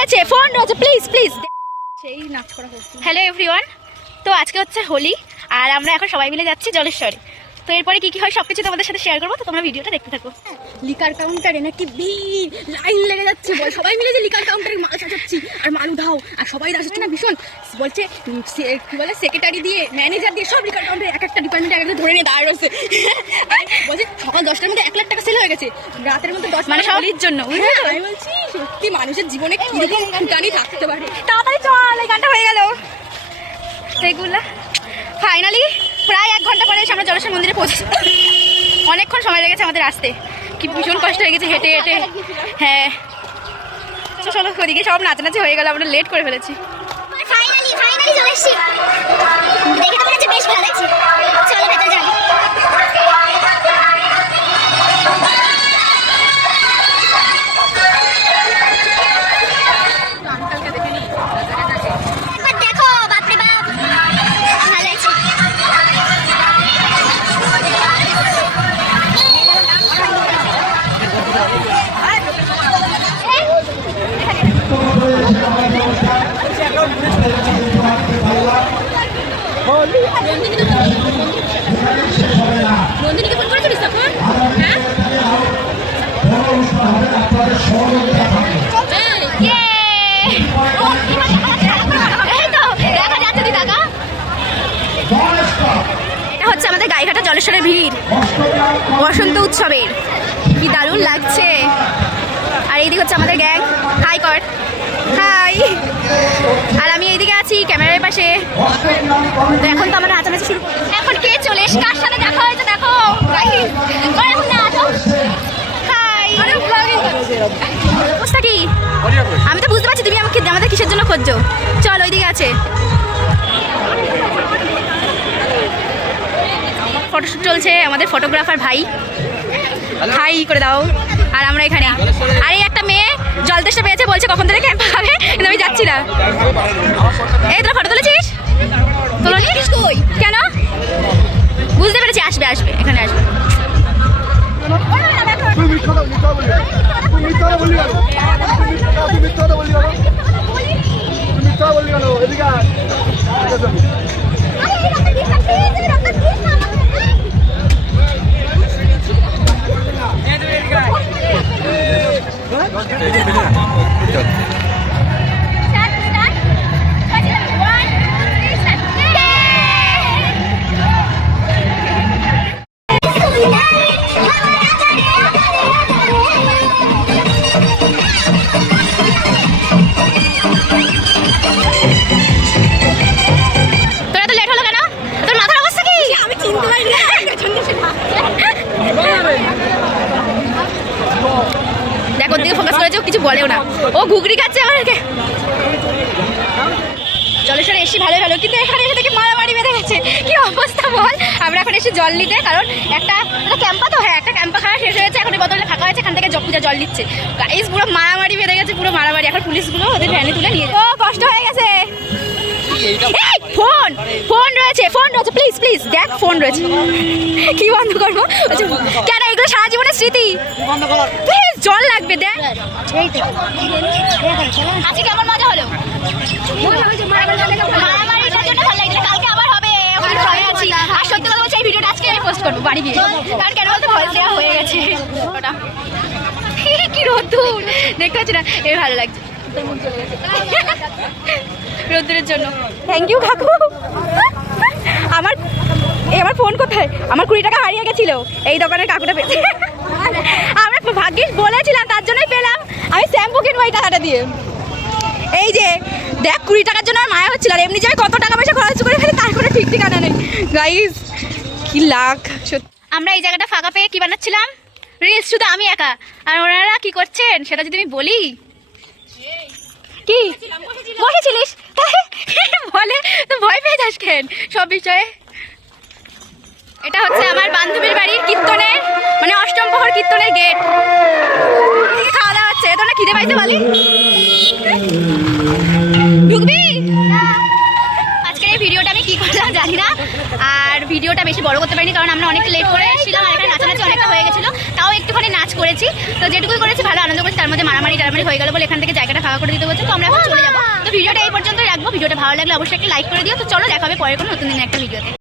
রয়েছে, ফোন রয়েছে, please please. সেই নাচ করা হচ্ছে। হ্যালো এভরিওয়ান, তো আজকে হচ্ছে হোলি আর আমরা এখন সবাই মিলে যাচ্ছি জলেশ্বরে। তো এরপরে কি কি হয় সবকিছু তোমাদের সাথে শেয়ার করবো, তো তোমরা ভিডিওটা দেখতে থাকো। লিকার কাউন্টারে নাকি লাইন লেগে যাচ্ছে, বল সবাই মিলে যে লিকার কাউন্টারে মাল সাজাচ্ছি আর মাল উঠাও, আর সবাই আসছে না ভীষণ বলছে কি বলে সেক্রেটারি দিয়ে ম্যানেজার দিয়ে সব লিকার কাউন্টারে এক একটা ডিপার্টমেন্টে এক একটা ধরে নিয়ে দাঁড়িয়ে রয়েছে। বলছে সকাল 10টার মধ্যে 1 লাখ টাকা সেল হয়ে গেছে, রাতের মধ্যে 10 মানে সবলির জন্য। আমি বলছি সত্যি মানুষের জীবনে কিরকম গানি থাকতে পারে। তাড়াতাড়ি চল, এই গানটা হয়ে গেল। সেগুলা ফাইনালি প্রায় 1 ঘন্টা পরে এসে আমরা জলেশ্বর মন্দিরে পৌঁছেছি। অনেকক্ষণ সময় লেগেছে আমাদের আসতে, কি ভীষণ কষ্ট হয়ে গেছে হেঁটে হেঁটে। হ্যাঁ চলো, ওদিকে সব নাচানাচি হয়ে গেল, আমরা লেট করে ফেলেছি। ফাইনালি চলে এসেছি, দেখে তো মনে হচ্ছে বেশ ভালো লাগছে। চলো ভেতরে যাই। দেখো বাপরে বাপ, ভালো লাগছে। নন্দিনীকে ফোন করেছিস তখন? হ্যাঁ এটা হচ্ছে আমাদের গাইঘাটা জলেশ্বরের ভিড় বসন্ত উৎসবের, কি দারুণ লাগছে। আর এইদিকে হচ্ছে আমাদের গ্যাং, হাই কর, হাই। আর আমি এইদিকে আছি ক্যামেরার পাশে। তো এখন তো আমরা নাচানাচি শুরু, এখন কে চলে এসে কার সাথে দেখা হয়েছে দেখো। অবস্থা কি আমি তো বুঝতে পারছি, তুমি আমাদের কিসের জন্য খুঁজছো। চল ওইদিকে আছে ফটোশুট চলছে, আমাদের ফটোগ্রাফার ভাই হাই করে দাও। আর আমরা এখানে, আর এই একটা মেয়ে জল তেষ্টা পেয়েছে, বলছে কখন থেকে ক্যাম্প হবে, কিন্তু আমি যাচ্ছি না। এই তোরা ফটো তুলেছিস? তুলনিস তুই কেন? বুঝতে পেরেছি, আসবে আসবে, এখানে আসবে। দেখ ওর দিকে ফোকাস করেছে, ও কিছু বলেও না, ও ঘুগড়ি খাচ্ছে আমাকে। জলেশ্বরে এসে ভালো ভালো, কিন্তু এখানে এসে দেখি মারামারি বেঁধে গেছে। কি অবস্থা বল। আমরা এখন এসে জল নিতে, কারণ একটা ক্যাম্পা তো, হ্যাঁ একটা ক্যাম্পা খাওয়া শেষ হয়েছে, এখন এই বোতলটা ফাঁকা হয়েছে, এখান থেকে পূজা জল নিচ্ছে। গাইস পুরো মারামারি বেঁধে গেছে, পুরো মারামারি। এখন পুলিশগুলো ওদের ভ্যানে তুলে নিয়ে, ও কষ্ট হয়ে গেছে। ফোন ফোন রয়েছে, ফোন রয়েছে, প্লিজ প্লিজ দেখ, ফোন রয়েছে। কি বন্ধ করবো কেন? এগুলো সারা জীবনের স্মৃতি, প্লিজ জল লাগবে। দেখ আজকে কেমন মজা হলো, মারামারিটার জন্য ভালো লাগছে। কালকে আবার হবে, আছি। আর সত্যি কথা বলছি, এই ভিডিওটা আজকে আমি পোস্ট করবো বাড়ি গিয়ে, কারণ কেন বলতে ভয় দেওয়া হয়ে গেছে। ওটা কি রোদ্দুর দেখতে পাচ্ছি না, এর ভালো লাগছে রোদ্দুরের জন্য। থ্যাংক ইউ কাকু। আমার ফোন কোথায়? আমার 20 টাকা হারিয়ে গেছিল, এই দোকানের কাকুটা পেয়েছে। আমরা ভাগ্যিস বলেছিলাম, তার জন্যই পেলাম। আমি শ্যাম্পু কিনবো এই টাকাটা দিয়ে। এই যে দেখ 20 টাকার জন্য আর মায়া হচ্ছিল, আর এমনি যাই কত টাকা পয়সা খরচ করে ফেলে, তার কোনো ঠিক ঠিকানা নেই। গাইস কি লাখ। আমরা এই জায়গাটা ফাঁকা পেয়ে কি বানাচ্ছিলাম, রিলস, শুধু আমি একা। আর ওনারা কি করছেন সেটা যদি আমি বলি। কি বসেছিলিস বলে তো ভয় পেয়ে যাস কেন সব বিষয়ে। এটা হচ্ছে আমার বান্ধবীর বাড়ির কীর্তনের, মানে অষ্টম প্রহর কীর্তনের গেট। খাওয়া দাওয়া হচ্ছে, তোর না খিদে পাইছে বলি? ঢুকবি? আজকের এই ভিডিওটা আমি কি করলাম জানি না, আর ভিডিওটা বেশি বেশি বড় করতে পারিনি, কারণ আমরা অনেকটা লেট করে এসেছিলাম আর এখানে নাচানাচি অনেকটা হয়ে গেছিলো। তাও একটুখানি নাচ করেছি, তো যেটুকুই করেছি ভালো আনন্দ করেছি। তার মধ্যে মারামারি টারামারি হয়ে গেল বলে এখান থেকে জায়গাটা ফাঁকা করে দিতে বলছে, তো আমরা এখন চলে যাবো। তো ভিডিওটা এই পর্যন্তই রাখবো, ভিডিওটা ভালো লাগলে অবশ্যই একটা লাইক করে দিও। তো চলো দেখা হবে পরের কোনো নতুন দিনের একটা ভিডিওতে।